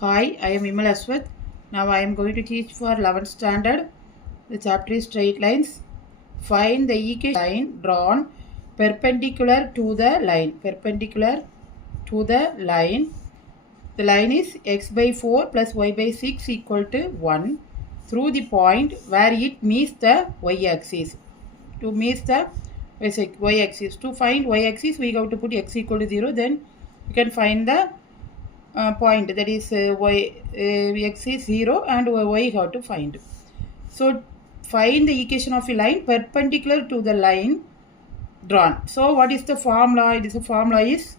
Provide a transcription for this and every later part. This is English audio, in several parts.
Hi, I am Vimal Aswath. Now I am going to teach for 11th standard. The chapter is straight lines. Find the equation line drawn perpendicular to the line. Perpendicular to the line. The line is x by 4 plus y by 6 equal to 1 through the point where it meets the y-axis. To meet the y-axis. To find y-axis, we have to put x equal to 0. Then you can find the point, that is x is 0 and y have to find. So find the equation of a line perpendicular to the line drawn. So what is the formula? It is the formula is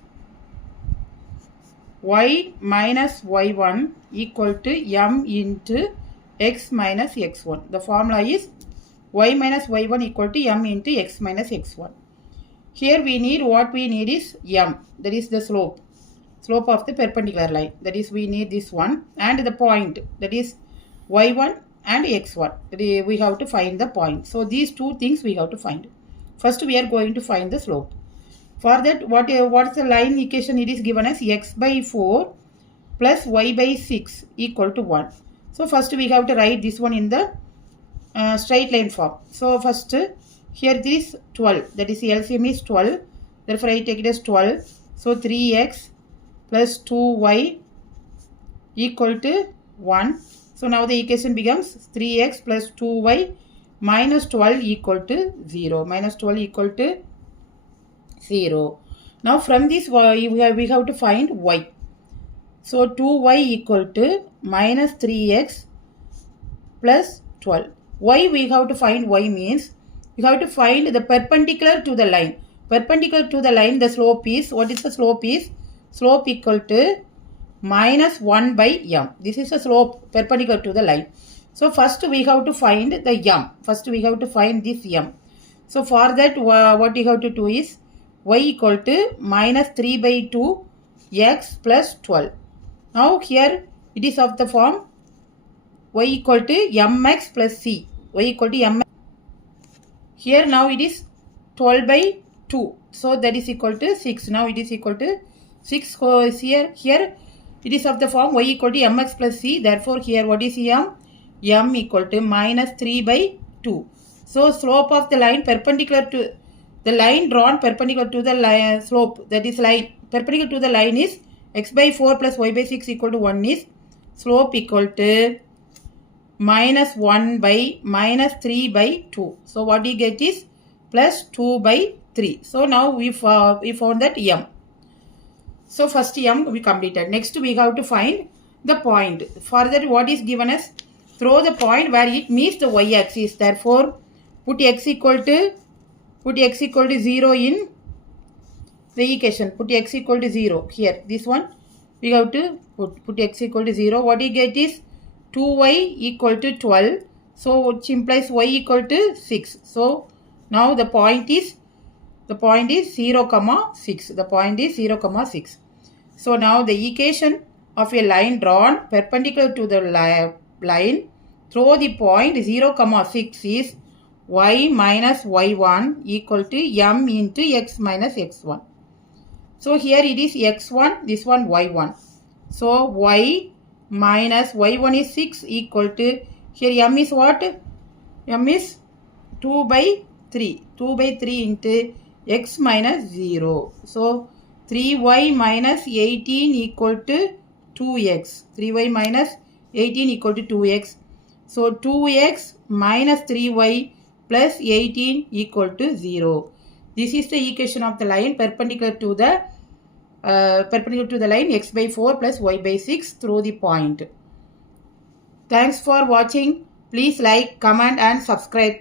y minus y1 equal to m into x minus x1. The formula is y minus y1 equal to m into x minus x1. Here we need, what we need is m, that is the slope of the perpendicular line, that is we need this one, and the point, that is y1 and x1. We have to find the point. So these two things we have to find. First we are going to find the slope. For that, what is the line equation? It is given as x by 4 plus y by 6 equal to 1. So first we have to write this one in the straight line form. So first here this is 12, that is LCM is 12, therefore I take it as 12. So 3x plus 2y equal to 1. So now the equation becomes 3x plus 2y minus 12 equal to 0. Minus 12 equal to 0. Now from this we have to find y. So 2y equal to minus 3x plus 12. Why we have to find y means we have to find the perpendicular to the line. Perpendicular to the line, the slope is, what is the slope is? Slope equal to minus 1 by m. This is the slope perpendicular to the line. So first we have to find the m. First we have to find this m. So for that what we have to do is y equal to minus 3 by 2 x plus 12. Now here it is of the form y equal to mx plus c. Y equal to mx. Here now it is 12 by 2. So that is equal to 6. Now it is equal to 6 here it is of the form y equal to mx plus c. Therefore here what is m? M equal to minus 3 by 2. So slope of the line perpendicular to the line drawn perpendicular to the line, slope, that is line perpendicular to the line is x by 4 plus y by 6 equal to 1 is slope equal to minus 1 by minus 3 by 2. So what we get is plus 2 by 3. So now we found that m. So first m we completed. Next we have to find the point. For that what is given as throw the point where it meets the y-axis. Therefore put x equal to 0 in the equation. Put x equal to 0 here. This one we have to put x equal to 0. What you get is 2y equal to 12. So which implies y equal to 6. So now the point is 0 comma 6. The point is 0 comma 6. So now the equation of a line drawn perpendicular to the line through the point 0 comma 6 is y minus y1 equal to m into x minus x1. So here it is x1, this one y1. So y minus y1 is 6 equal to, here m is what? M is 2 by 3. 2 by 3 into x minus 0. So 3y minus 18 equal to 2x. 3y minus 18 equal to 2x. So 2x minus 3y plus 18 equal to 0. This is the equation of the line perpendicular to the line x by 4 plus y by 6 through the point. Thanks for watching. Please like, comment and subscribe.